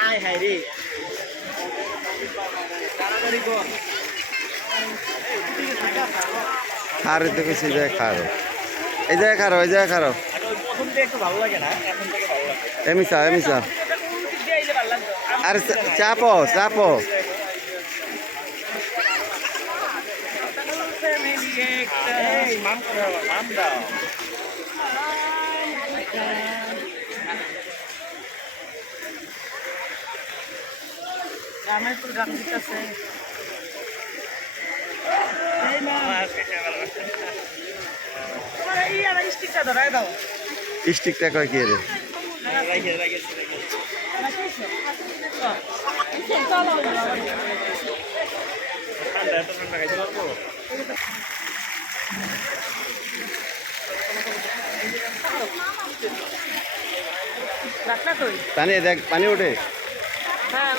আয় হায় রে তাড়াতাড়ি কর খার তো কিছু যায় খারো এই জায়গায় খারো এই জায়গায় খারো প্রথম থেকে একটু ভালো লাগে না এখন থেকে ভালো লাগে এমিসা এমিসা আর চাপো চাপো এই মাম দাও আমার একটু গান দিতেছে স্টিকটা ধরাই দাও স্টিকটা কয় কি রে পানি দেখ পানি ওঠে হ্যাঁ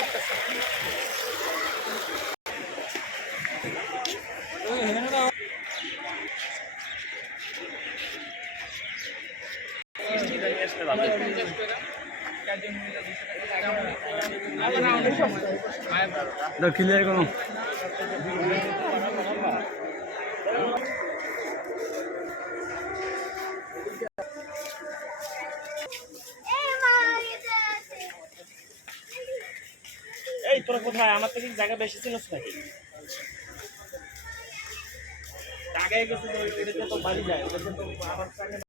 ক্লিয়ার করো এই তোরা কোথায় আমার থেকে জায়গা বেশি চিনিস নাকি আগে গেছে তো বাড়ি যায়